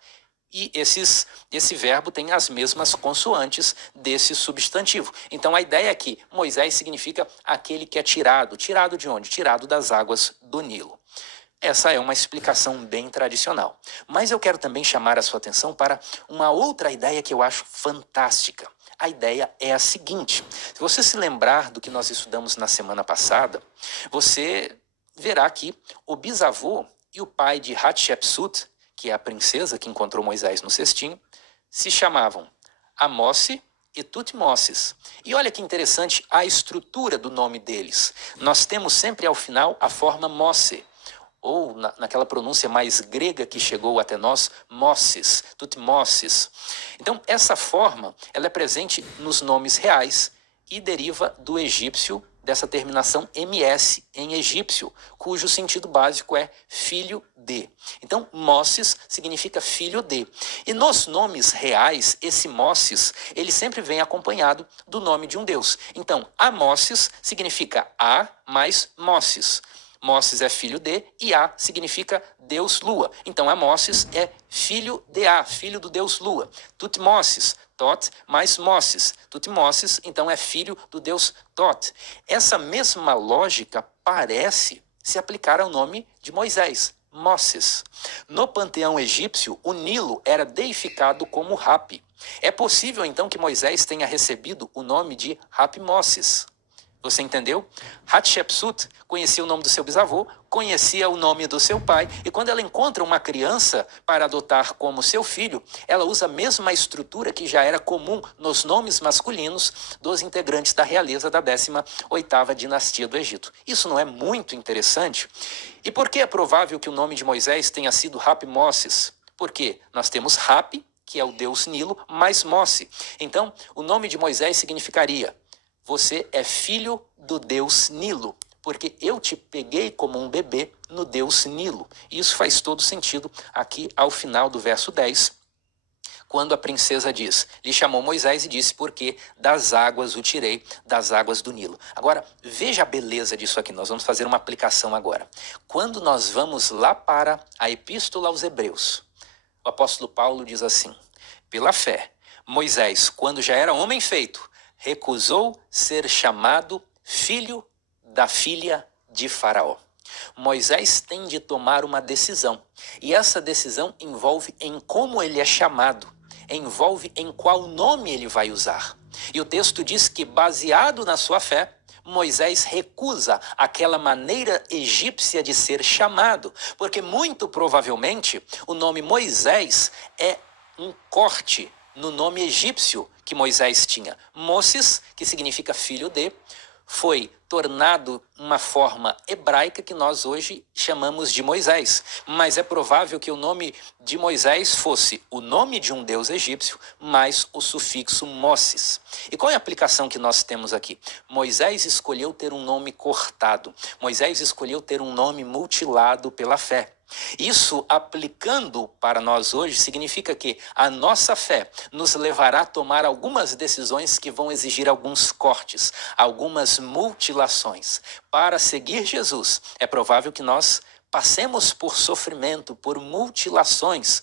E esse verbo tem as mesmas consoantes desse substantivo. Então a ideia é que Moisés significa aquele que é tirado. Tirado de onde? Tirado das águas do Nilo. Essa é uma explicação bem tradicional. Mas eu quero também chamar a sua atenção para uma outra ideia que eu acho fantástica. A ideia é a seguinte: se você se lembrar do que nós estudamos na semana passada, você verá que o bisavô e o pai de Hatshepsut, que é a princesa que encontrou Moisés no cestinho, se chamavam Amosse e Tutmoses. E olha que interessante a estrutura do nome deles. Nós temos sempre ao final a forma Mose, ou naquela pronúncia mais grega que chegou até nós, Moses, Tutmoses. Então, essa forma, ela é presente nos nomes reais e deriva do egípcio, dessa terminação MS em egípcio, cujo sentido básico é filho de. Então, Moses significa filho de. E nos nomes reais, esse Moses, ele sempre vem acompanhado do nome de um deus. Então, Amoses significa A mais Moses. Moses é filho de, e A significa Deus Lua. Então, Amoses é filho de A, filho do Deus Lua. Tutmoses, Tot mais Moses. Tutmoses, então, é filho do Deus Tot. Essa mesma lógica parece se aplicar ao nome de Moisés, Moses. No panteão egípcio, o Nilo era deificado como Hapi. É possível, então, que Moisés tenha recebido o nome de Rapimoses. Você entendeu? Hatshepsut conhecia o nome do seu bisavô, conhecia o nome do seu pai, e quando ela encontra uma criança para adotar como seu filho, ela usa a mesma estrutura que já era comum nos nomes masculinos dos integrantes da realeza da 18ª dinastia do Egito. Isso não é muito interessante? E por que é provável que o nome de Moisés tenha sido Rapimoses? Porque nós temos Hapi, que é o deus Nilo, mais Mose. Então, o nome de Moisés significaria: você é filho do Deus Nilo, porque eu te peguei como um bebê no Deus Nilo. E isso faz todo sentido aqui ao final do verso 10, quando a princesa diz, lhe chamou Moisés e disse, porque das águas o tirei, das águas do Nilo. Agora, veja a beleza disso aqui, nós vamos fazer uma aplicação agora. Quando nós vamos lá para a Epístola aos Hebreus, o apóstolo Paulo diz assim, pela fé, Moisés, quando já era homem feito, recusou ser chamado filho da filha de Faraó. Moisés tem de tomar uma decisão, e essa decisão envolve em como ele é chamado, envolve em qual nome ele vai usar. E o texto diz que, baseado na sua fé, Moisés recusa aquela maneira egípcia de ser chamado, porque muito provavelmente o nome Moisés é um corte no nome egípcio que Moisés tinha. Moses, que significa filho de, foi tornado uma forma hebraica que nós hoje chamamos de Moisés. Mas é provável que o nome de Moisés fosse o nome de um deus egípcio, mais o sufixo Moses. E qual é a aplicação que nós temos aqui? Moisés escolheu ter um nome cortado. Moisés escolheu ter um nome mutilado pela fé. Isso, aplicando para nós hoje, significa que a nossa fé nos levará a tomar algumas decisões que vão exigir alguns cortes, algumas mutilações. Para seguir Jesus, é provável que nós passemos por sofrimento, por mutilações,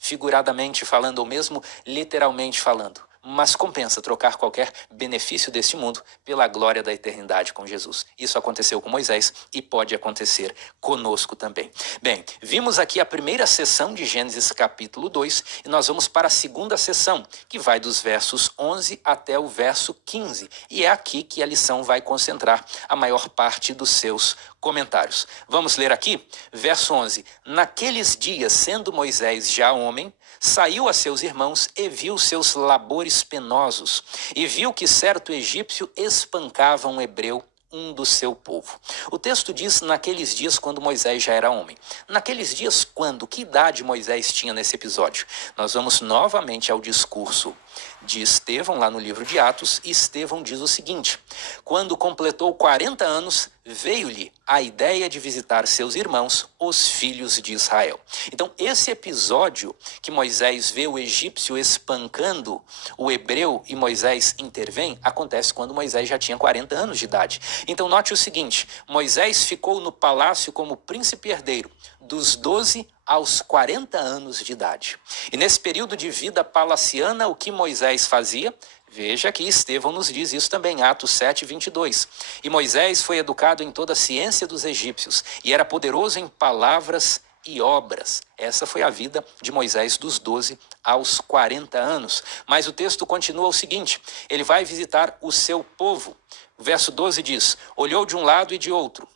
figuradamente falando, ou mesmo literalmente falando. Mas compensa trocar qualquer benefício deste mundo pela glória da eternidade com Jesus. Isso aconteceu com Moisés e pode acontecer conosco também. Bem, vimos aqui a primeira sessão de Gênesis capítulo 2 e nós vamos para a segunda sessão, que vai dos versos 11 até o verso 15. E é aqui que a lição vai concentrar a maior parte dos seus comentários. Vamos ler aqui, verso 11. Naqueles dias, sendo Moisés já homem, saiu a seus irmãos e viu seus labores penosos, e viu que certo egípcio espancava um hebreu, um do seu povo. O texto diz naqueles dias quando Moisés já era homem. Naqueles dias quando? Que idade Moisés tinha nesse episódio? Nós vamos novamente ao discurso de Estevão, lá no livro de Atos, e Estevão diz o seguinte: quando completou 40 anos, veio-lhe a ideia de visitar seus irmãos, os filhos de Israel. Então, esse episódio que Moisés vê o egípcio espancando o hebreu e Moisés intervém, acontece quando Moisés já tinha 40 anos de idade. Então, note o seguinte: Moisés ficou no palácio como príncipe herdeiro dos 12 aos 40 anos de idade. E nesse período de vida palaciana, o que Moisés fazia? Veja que Estevão nos diz isso também, Atos 7, 22. E Moisés foi educado em toda a ciência dos egípcios, e era poderoso em palavras e obras. Essa foi a vida de Moisés dos 12 aos 40 anos. Mas o texto continua o seguinte: ele vai visitar o seu povo. O verso 12 diz: olhou de um lado e de outro,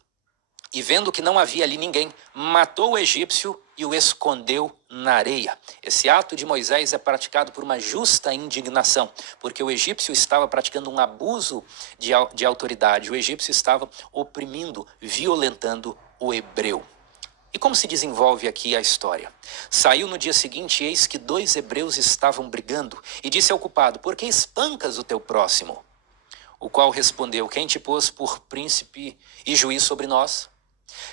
e vendo que não havia ali ninguém, matou o egípcio e o escondeu na areia. Esse ato de Moisés é praticado por uma justa indignação, porque o egípcio estava praticando um abuso de autoridade. O egípcio estava oprimindo, violentando o hebreu. E como se desenvolve aqui a história? Saiu no dia seguinte, eis que 2 hebreus estavam brigando, e disse ao culpado: por que espancas o teu próximo? O qual respondeu: quem te pôs por príncipe e juiz sobre nós?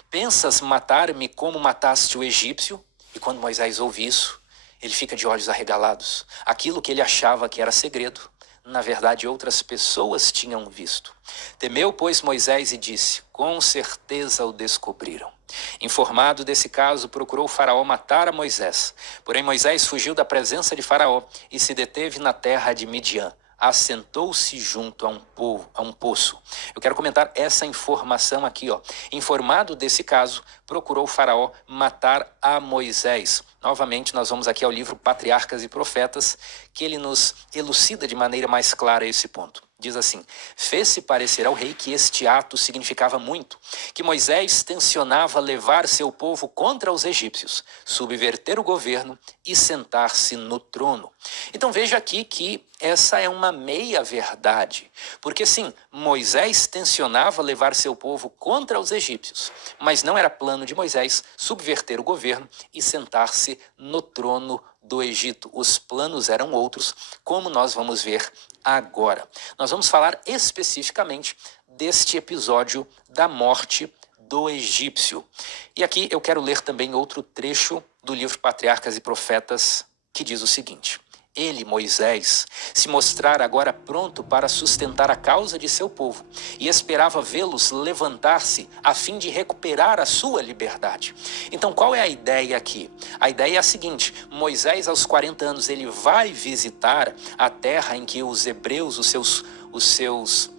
Pensas matar-me como mataste o egípcio? E quando Moisés ouve isso, ele fica de olhos arregalados. Aquilo que ele achava que era segredo, na verdade outras pessoas tinham visto. Temeu, pois, Moisés e disse: com certeza o descobriram. Informado desse caso, procurou Faraó matar a Moisés. Porém Moisés fugiu da presença de Faraó e se deteve na terra de Midian. Assentou-se junto a um poço. Eu quero comentar essa informação aqui, ó. Informado desse caso, procurou Faraó matar a Moisés. Novamente, nós vamos aqui ao livro Patriarcas e Profetas, que ele nos elucida de maneira mais clara esse ponto. Diz assim: fez-se parecer ao rei que este ato significava muito, que Moisés tensionava levar seu povo contra os egípcios, subverter o governo e sentar-se no trono. Então veja aqui que essa é uma meia-verdade, porque sim, Moisés tensionava levar seu povo contra os egípcios, mas não era plano de Moisés subverter o governo e sentar-se no trono do Egito. Os planos eram outros, como nós vamos ver agora. Nós vamos falar especificamente deste episódio da morte do egípcio. E aqui eu quero ler também outro trecho do livro Patriarcas e Profetas, que diz o seguinte: ele, Moisés, se mostrara agora pronto para sustentar a causa de seu povo e esperava vê-los levantar-se a fim de recuperar a sua liberdade. Então, qual é a ideia aqui? A ideia é a seguinte: Moisés, aos 40 anos, ele vai visitar a terra em que os hebreus, os seus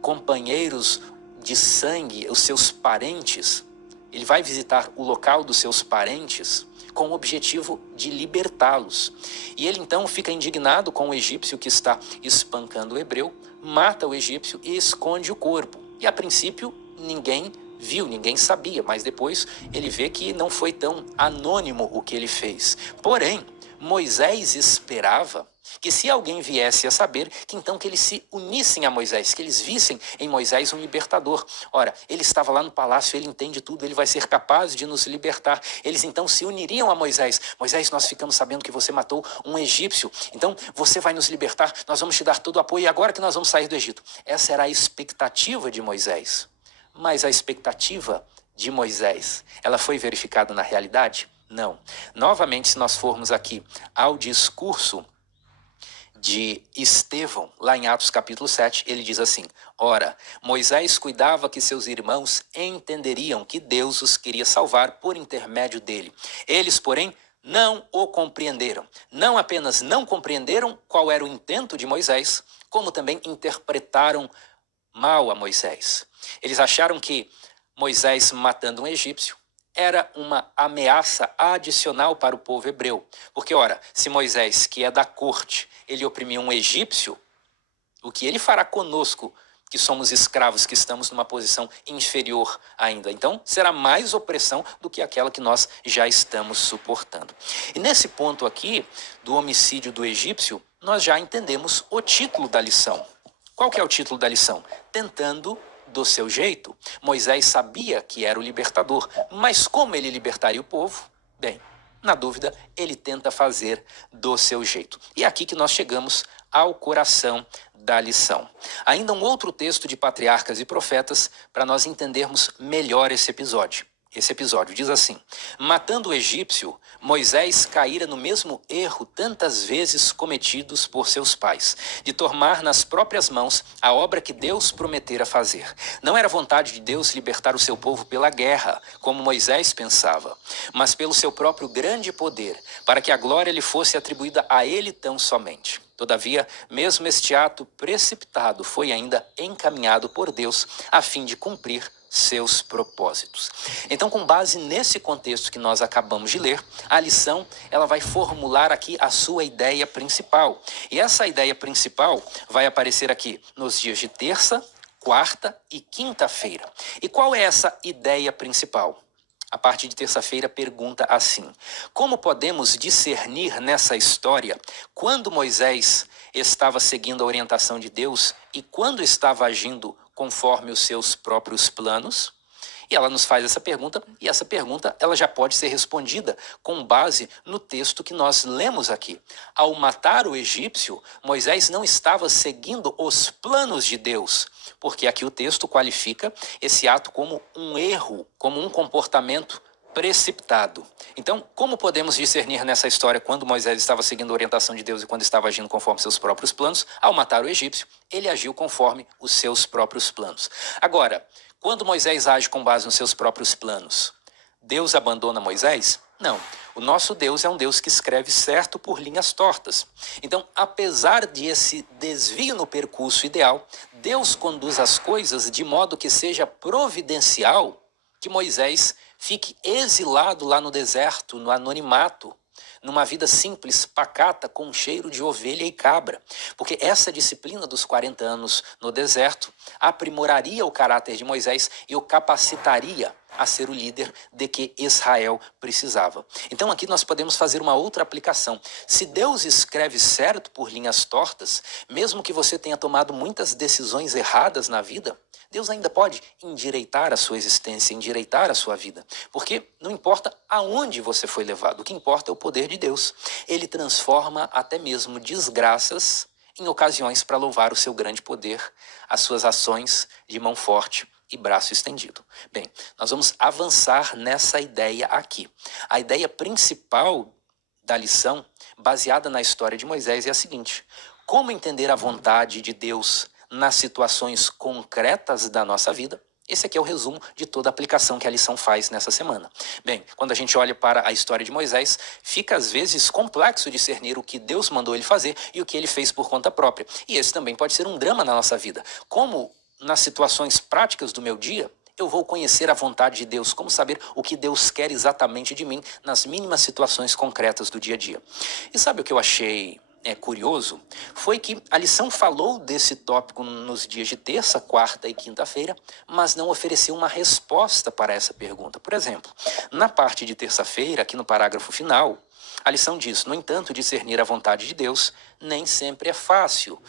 companheiros de sangue, os seus parentes, ele vai visitar o local dos seus parentes com o objetivo de libertá-los. E ele então fica indignado com o egípcio que está espancando o hebreu, mata o egípcio e esconde o corpo. E a princípio ninguém viu, ninguém sabia, mas depois ele vê que não foi tão anônimo o que ele fez. Porém, Moisés esperava que se alguém viesse a saber, que então que eles se unissem a Moisés, que eles vissem em Moisés um libertador. Ora, ele estava lá no palácio, ele entende tudo, ele vai ser capaz de nos libertar. Eles então se uniriam a Moisés. Moisés, nós ficamos sabendo que você matou um egípcio, então você vai nos libertar, nós vamos te dar todo o apoio, e agora que nós vamos sair do Egito. Essa era a expectativa de Moisés. Mas a expectativa de Moisés, ela foi verificada na realidade? Não. Novamente, se nós formos aqui ao discurso de Estevão, lá em Atos capítulo 7, ele diz assim: ora, Moisés cuidava que seus irmãos entenderiam que Deus os queria salvar por intermédio dele. Eles, porém, não o compreenderam. Não apenas não compreenderam qual era o intento de Moisés, como também interpretaram mal a Moisés. Eles acharam que Moisés matando um egípcio era uma ameaça adicional para o povo hebreu. Porque, ora, se Moisés, que é da corte, ele oprimir um egípcio, o que ele fará conosco, que somos escravos, que estamos numa posição inferior ainda? Então, será mais opressão do que aquela que nós já estamos suportando. E nesse ponto aqui, do homicídio do egípcio, nós já entendemos o título da lição. Qual que é o título da lição? Tentando do seu jeito. Moisés sabia que era o libertador, mas como ele libertaria o povo? Bem, na dúvida, ele tenta fazer do seu jeito. E é aqui que nós chegamos ao coração da lição. Ainda um outro texto de Patriarcas e Profetas para nós entendermos melhor esse episódio. Esse episódio diz assim: matando o egípcio, Moisés caíra no mesmo erro tantas vezes cometidos por seus pais, de tomar nas próprias mãos a obra que Deus prometera fazer. Não era vontade de Deus libertar o seu povo pela guerra, como Moisés pensava, mas pelo seu próprio grande poder, para que a glória lhe fosse atribuída a ele tão somente. Todavia, mesmo este ato precipitado foi ainda encaminhado por Deus a fim de cumprir seus propósitos. Então, com base nesse contexto que nós acabamos de ler, a lição ela vai formular aqui a sua ideia principal. E essa ideia principal vai aparecer aqui nos dias de terça, quarta e quinta-feira. E qual é essa ideia principal? A parte de terça-feira pergunta assim: como podemos discernir nessa história quando Moisés estava seguindo a orientação de Deus e quando estava agindo conforme os seus próprios planos? E ela nos faz essa pergunta, e essa pergunta ela já pode ser respondida com base no texto que nós lemos aqui. Ao matar o egípcio, Moisés não estava seguindo os planos de Deus, porque aqui o texto qualifica esse ato como um erro, como um comportamento precipitado. Então, como podemos discernir nessa história quando Moisés estava seguindo a orientação de Deus e quando estava agindo conforme seus próprios planos? Ao matar o egípcio, ele agiu conforme os seus próprios planos. Agora, quando Moisés age com base nos seus próprios planos, Deus abandona Moisés? Não. O nosso Deus é um Deus que escreve certo por linhas tortas. Então, apesar de esse desvio no percurso ideal, Deus conduz as coisas de modo que seja providencial que Moisés fique exilado lá no deserto, no anonimato, numa vida simples, pacata, com cheiro de ovelha e cabra. Porque essa disciplina dos 40 anos no deserto aprimoraria o caráter de Moisés e o capacitaria a ser o líder de que Israel precisava. Então aqui nós podemos fazer uma outra aplicação. Se Deus escreve certo por linhas tortas, mesmo que você tenha tomado muitas decisões erradas na vida, Deus ainda pode endireitar a sua existência, endireitar a sua vida. Porque não importa aonde você foi levado, o que importa é o poder de Deus. Ele transforma até mesmo desgraças em ocasiões para louvar o seu grande poder, as suas ações de mão forte e braço estendido. Bem, nós vamos avançar nessa ideia aqui. A ideia principal da lição, baseada na história de Moisés, é a seguinte: como entender a vontade de Deus nas situações concretas da nossa vida? Esse aqui é o resumo de toda a aplicação que a lição faz nessa semana. Bem, quando a gente olha para a história de Moisés, fica às vezes complexo discernir o que Deus mandou ele fazer e o que ele fez por conta própria. E esse também pode ser um drama na nossa vida. Como nas situações práticas do meu dia, eu vou conhecer a vontade de Deus, como saber o que Deus quer exatamente de mim nas mínimas situações concretas do dia a dia. E sabe o que eu achei curioso? Foi que a lição falou desse tópico nos dias de terça, quarta e quinta-feira, mas não ofereceu uma resposta para essa pergunta. Por exemplo, na parte de terça-feira, aqui no parágrafo final, a lição diz: no entanto, discernir a vontade de Deus nem sempre é fácil.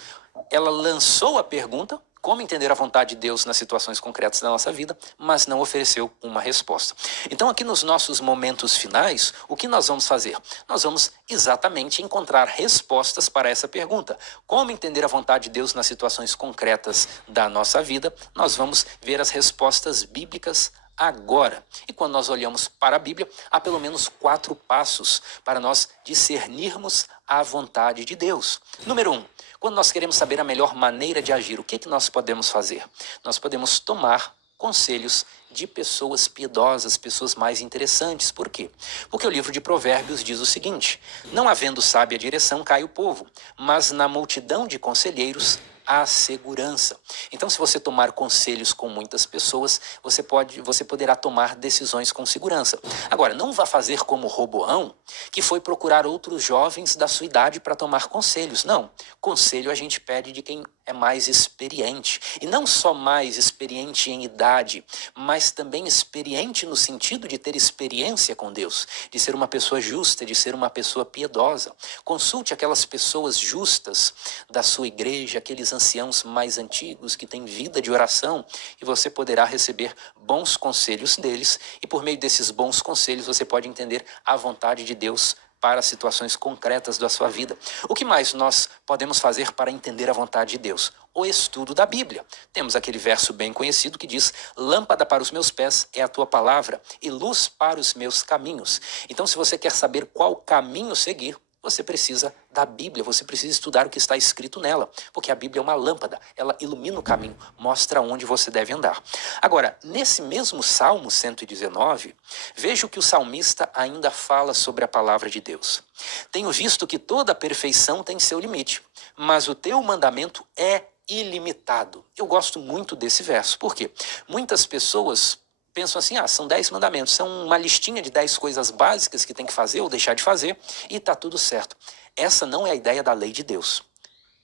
Ela lançou a pergunta, como entender a vontade de Deus nas situações concretas da nossa vida, mas não ofereceu uma resposta. Então aqui nos nossos momentos finais, o que nós vamos fazer? Nós vamos exatamente encontrar respostas para essa pergunta. Como entender a vontade de Deus nas situações concretas da nossa vida? Nós vamos ver as respostas bíblicas agora. E quando nós olhamos para a Bíblia, há pelo menos 4 passos para nós discernirmos a vontade de Deus. Número 1. Quando nós queremos saber a melhor maneira de agir, o que nós podemos fazer? Nós podemos tomar conselhos de pessoas piedosas, pessoas mais interessantes. Por quê? Porque o livro de Provérbios diz o seguinte: não havendo sábia direção, cai o povo, mas na multidão de conselheiros há segurança. Então, se você tomar conselhos com muitas pessoas, você poderá tomar decisões com segurança. Agora, não vá fazer como Roboão, que foi procurar outros jovens da sua idade para tomar conselhos. Não, conselho a gente pede de quem é mais experiente. E não só mais experiente em idade, mas também experiente no sentido de ter experiência com Deus, de ser uma pessoa justa, de ser uma pessoa piedosa. Consulte aquelas pessoas justas da sua igreja, aqueles anciãos mais antigos que têm vida de oração, e você poderá receber bons conselhos deles, e por meio desses bons conselhos você pode entender a vontade de Deus para situações concretas da sua vida. O que mais nós podemos fazer para entender a vontade de Deus? O estudo da Bíblia. Temos aquele verso bem conhecido que diz: lâmpada para os meus pés é a tua palavra e luz para os meus caminhos. Então, se você quer saber qual caminho seguir, você precisa da Bíblia, você precisa estudar o que está escrito nela, porque a Bíblia é uma lâmpada, ela ilumina o caminho, mostra onde você deve andar. Agora, nesse mesmo Salmo 119, veja o que o salmista ainda fala sobre a palavra de Deus. Tenho visto que toda a perfeição tem seu limite, mas o teu mandamento é ilimitado. Eu gosto muito desse verso, porque muitas pessoas pensam assim: são 10 mandamentos, são uma listinha de 10 coisas básicas que tem que fazer ou deixar de fazer e está tudo certo. Essa não é a ideia da lei de Deus.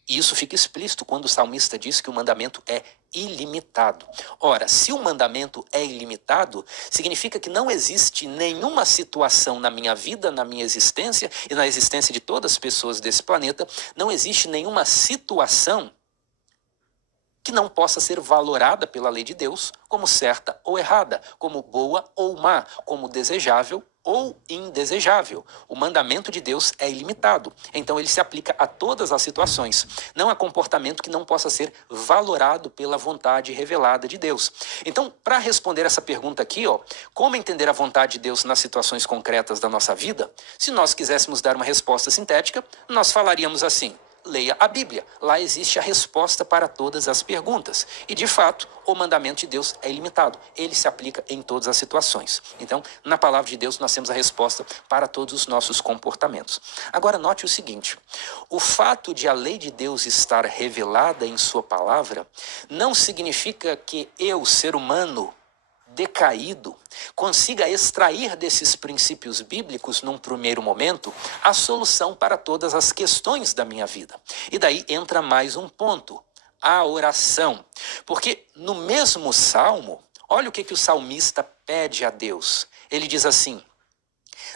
E isso fica explícito quando o salmista diz que o mandamento é ilimitado. Ora, se o mandamento é ilimitado, significa que não existe nenhuma situação na minha vida, na minha existência e na existência de todas as pessoas desse planeta, não existe nenhuma situação que não possa ser valorada pela lei de Deus como certa ou errada, como boa ou má, como desejável ou indesejável. O mandamento de Deus é ilimitado, então ele se aplica a todas as situações. Não há comportamento que não possa ser valorado pela vontade revelada de Deus. Então, para responder essa pergunta aqui, como entender a vontade de Deus nas situações concretas da nossa vida? Se nós quiséssemos dar uma resposta sintética, nós falaríamos assim: leia a Bíblia. Lá existe a resposta para todas as perguntas. E, de fato, o mandamento de Deus é ilimitado. Ele se aplica em todas as situações. Então, na palavra de Deus, nós temos a resposta para todos os nossos comportamentos. Agora, note o seguinte: o fato de a lei de Deus estar revelada em sua palavra não significa que eu, ser humano decaído, consiga extrair desses princípios bíblicos, num primeiro momento, a solução para todas as questões da minha vida. E daí entra mais um ponto: a oração. Porque no mesmo salmo, olha o que o salmista pede a Deus. Ele diz assim: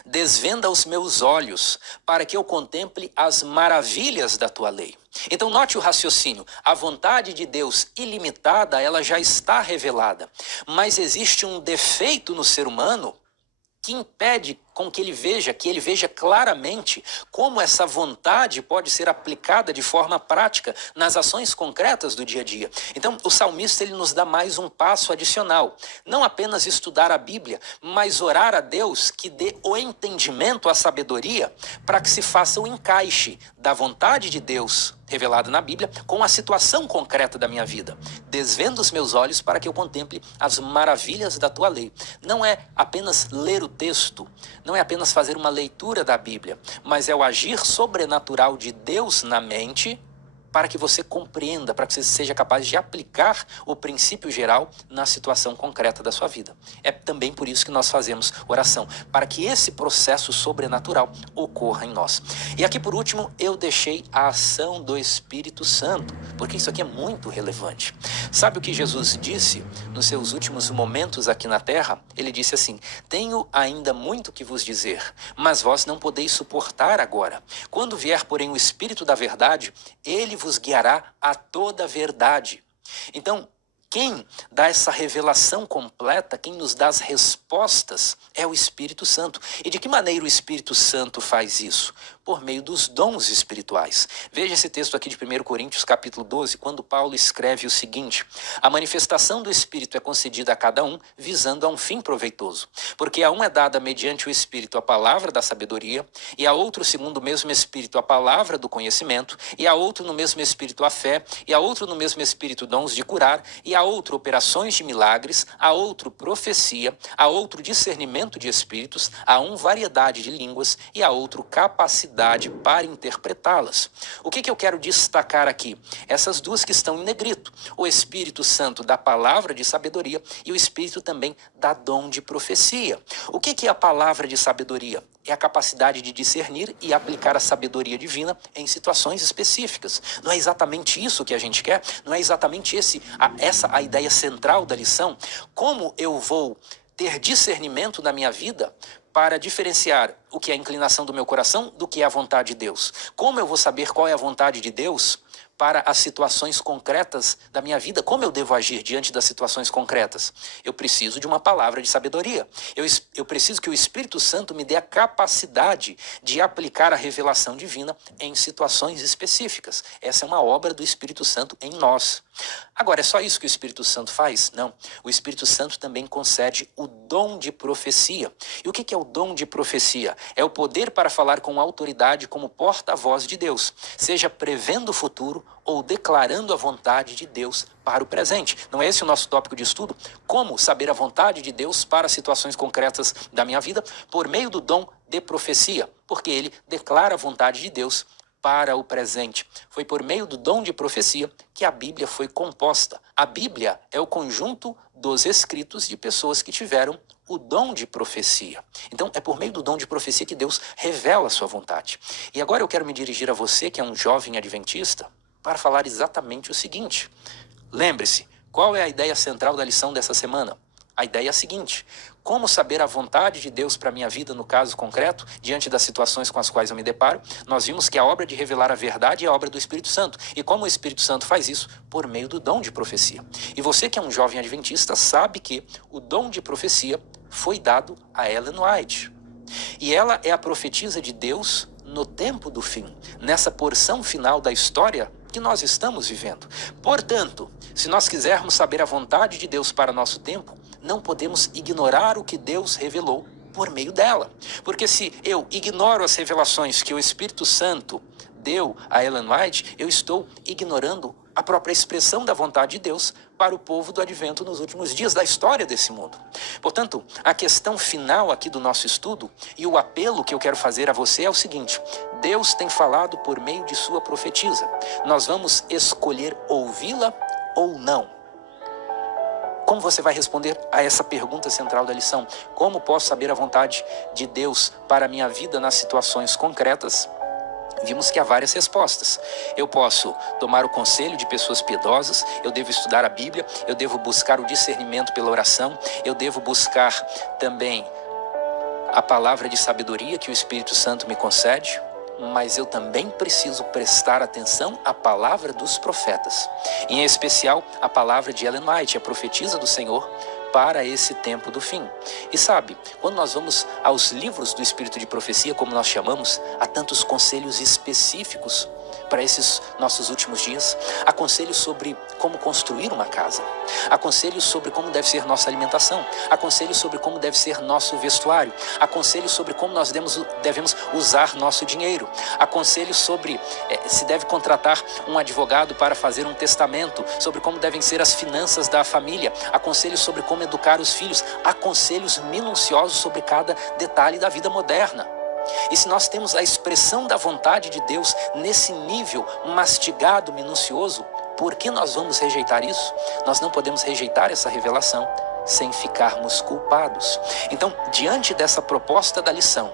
desvenda os meus olhos para que eu contemple as maravilhas da tua lei. Então note o raciocínio: a vontade de Deus ilimitada, ela já está revelada, mas existe um defeito no ser humano que impede com que ele veja claramente como essa vontade pode ser aplicada de forma prática nas ações concretas do dia a dia. Então, o salmista ele nos dá mais um passo adicional. Não apenas estudar a Bíblia, mas orar a Deus que dê o entendimento, a sabedoria, para que se faça o encaixe da vontade de Deus revelada na Bíblia com a situação concreta da minha vida. Desvenda os meus olhos para que eu contemple as maravilhas da tua lei. Não é apenas ler o texto, não é apenas fazer uma leitura da Bíblia, mas é o agir sobrenatural de Deus na mente para que você compreenda, para que você seja capaz de aplicar o princípio geral na situação concreta da sua vida. É também por isso que nós fazemos oração, para que esse processo sobrenatural ocorra em nós. E aqui por último, eu deixei a ação do Espírito Santo, porque isso aqui é muito relevante. Sabe o que Jesus disse nos seus últimos momentos aqui na terra? Ele disse assim: tenho ainda muito que vos dizer, mas vós não podeis suportar agora. Quando vier, porém, o Espírito da verdade, ele vos guiará a toda a verdade. Então, quem dá essa revelação completa, quem nos dá as respostas, é o Espírito Santo. E de que maneira o Espírito Santo faz isso? Por meio dos dons espirituais. Veja esse texto aqui de 1 Coríntios capítulo 12, quando Paulo escreve o seguinte: a manifestação do Espírito é concedida a cada um, visando a um fim proveitoso. Porque a um é dada mediante o Espírito a palavra da sabedoria, e a outro, segundo o mesmo Espírito, a palavra do conhecimento, e a outro no mesmo Espírito a fé, e a outro no mesmo Espírito dons de curar, e a outro operações de milagres, a outro profecia, a outro discernimento de espíritos, a um variedade de línguas, e a outro capacidade para interpretá-las. O que eu quero destacar aqui? Essas duas que estão em negrito. O Espírito Santo da palavra de sabedoria e o Espírito também da dom de profecia. O que é a palavra de sabedoria? É a capacidade de discernir e aplicar a sabedoria divina em situações específicas. Não é exatamente isso que a gente quer? Não é exatamente essa a ideia central da lição? Como eu vou ter discernimento na minha vida para diferenciar o que é a inclinação do meu coração do que é a vontade de Deus? Como eu vou saber qual é a vontade de Deus para as situações concretas da minha vida? Como eu devo agir diante das situações concretas? Eu preciso de uma palavra de sabedoria. Eu preciso que o Espírito Santo me dê a capacidade de aplicar a revelação divina em situações específicas. Essa é uma obra do Espírito Santo em nós. Agora, é só isso que o Espírito Santo faz? Não. O Espírito Santo também concede o dom de profecia. E o que é o dom de profecia? É o poder para falar com autoridade como porta-voz de Deus, seja prevendo o futuro ou declarando a vontade de Deus para o presente. Não é esse o nosso tópico de estudo? Como saber a vontade de Deus para situações concretas da minha vida? Por meio do dom de profecia, porque ele declara a vontade de Deus para o presente. Foi por meio do dom de profecia que a Bíblia foi composta. A Bíblia é o conjunto dos escritos de pessoas que tiveram o dom de profecia. Então, é por meio do dom de profecia que Deus revela a sua vontade. E agora eu quero me dirigir a você, que é um jovem adventista, para falar exatamente o seguinte. Lembre-se, qual é a ideia central da lição dessa semana? A ideia é a seguinte: como saber a vontade de Deus para a minha vida no caso concreto, diante das situações com as quais eu me deparo? Nós vimos que a obra de revelar a verdade é a obra do Espírito Santo. E como o Espírito Santo faz isso? Por meio do dom de profecia. E você que é um jovem adventista sabe que o dom de profecia foi dado a Ellen White. E ela é a profetisa de Deus no tempo do fim, nessa porção final da história que nós estamos vivendo. Portanto, se nós quisermos saber a vontade de Deus para nosso tempo, não podemos ignorar o que Deus revelou por meio dela. Porque se eu ignoro as revelações que o Espírito Santo deu a Ellen White, eu estou ignorando a própria expressão da vontade de Deus para o povo do advento nos últimos dias da história desse mundo. Portanto, a questão final aqui do nosso estudo e o apelo que eu quero fazer a você é o seguinte: Deus tem falado por meio de sua profetisa. Nós vamos escolher ouvi-la ou não. Como você vai responder a essa pergunta central da lição? Como posso saber a vontade de Deus para a minha vida nas situações concretas? Vimos que há várias respostas. Eu posso tomar o conselho de pessoas piedosas, eu devo estudar a Bíblia, eu devo buscar o discernimento pela oração, eu devo buscar também a palavra de sabedoria que o Espírito Santo me concede, mas eu também preciso prestar atenção à palavra dos profetas, em especial a palavra de Ellen White, a profetisa do Senhor, para esse tempo do fim. E sabe, quando nós vamos aos livros do Espírito de Profecia, como nós chamamos, há tantos conselhos específicos para esses nossos últimos dias. Há conselhos sobre como construir uma casa. Há conselhos sobre como deve ser nossa alimentação. Há conselhos sobre como deve ser nosso vestuário. Há conselhos sobre como nós devemos usar nosso dinheiro. Há conselhos sobre se deve contratar um advogado para fazer um testamento, sobre como devem ser as finanças da família. Há conselhos sobre como educar os filhos. Há conselhos minuciosos sobre cada detalhe da vida moderna. E se nós temos a expressão da vontade de Deus nesse nível mastigado, minucioso, por que nós vamos rejeitar isso? Nós não podemos rejeitar essa revelação sem ficarmos culpados. Então, diante dessa proposta da lição,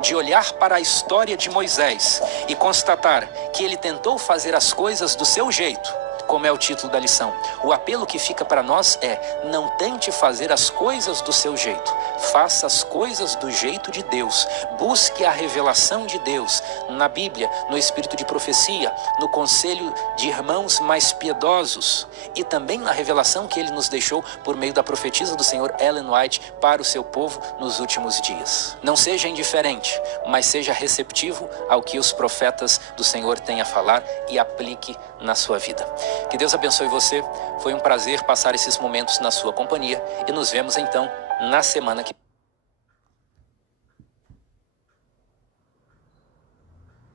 de olhar para a história de Moisés e constatar que ele tentou fazer as coisas do seu jeito, como é o título da lição, o apelo que fica para nós é: não tente fazer as coisas do seu jeito, faça as coisas do jeito de Deus, busque a revelação de Deus na Bíblia, no espírito de profecia, no conselho de irmãos mais piedosos e também na revelação que ele nos deixou por meio da profetisa do Senhor Ellen White para o seu povo nos últimos dias. Não seja indiferente, mas seja receptivo ao que os profetas do Senhor têm a falar e aplique na sua vida. Que Deus abençoe você. Foi um prazer passar esses momentos na sua companhia e nos vemos então na semana que vem.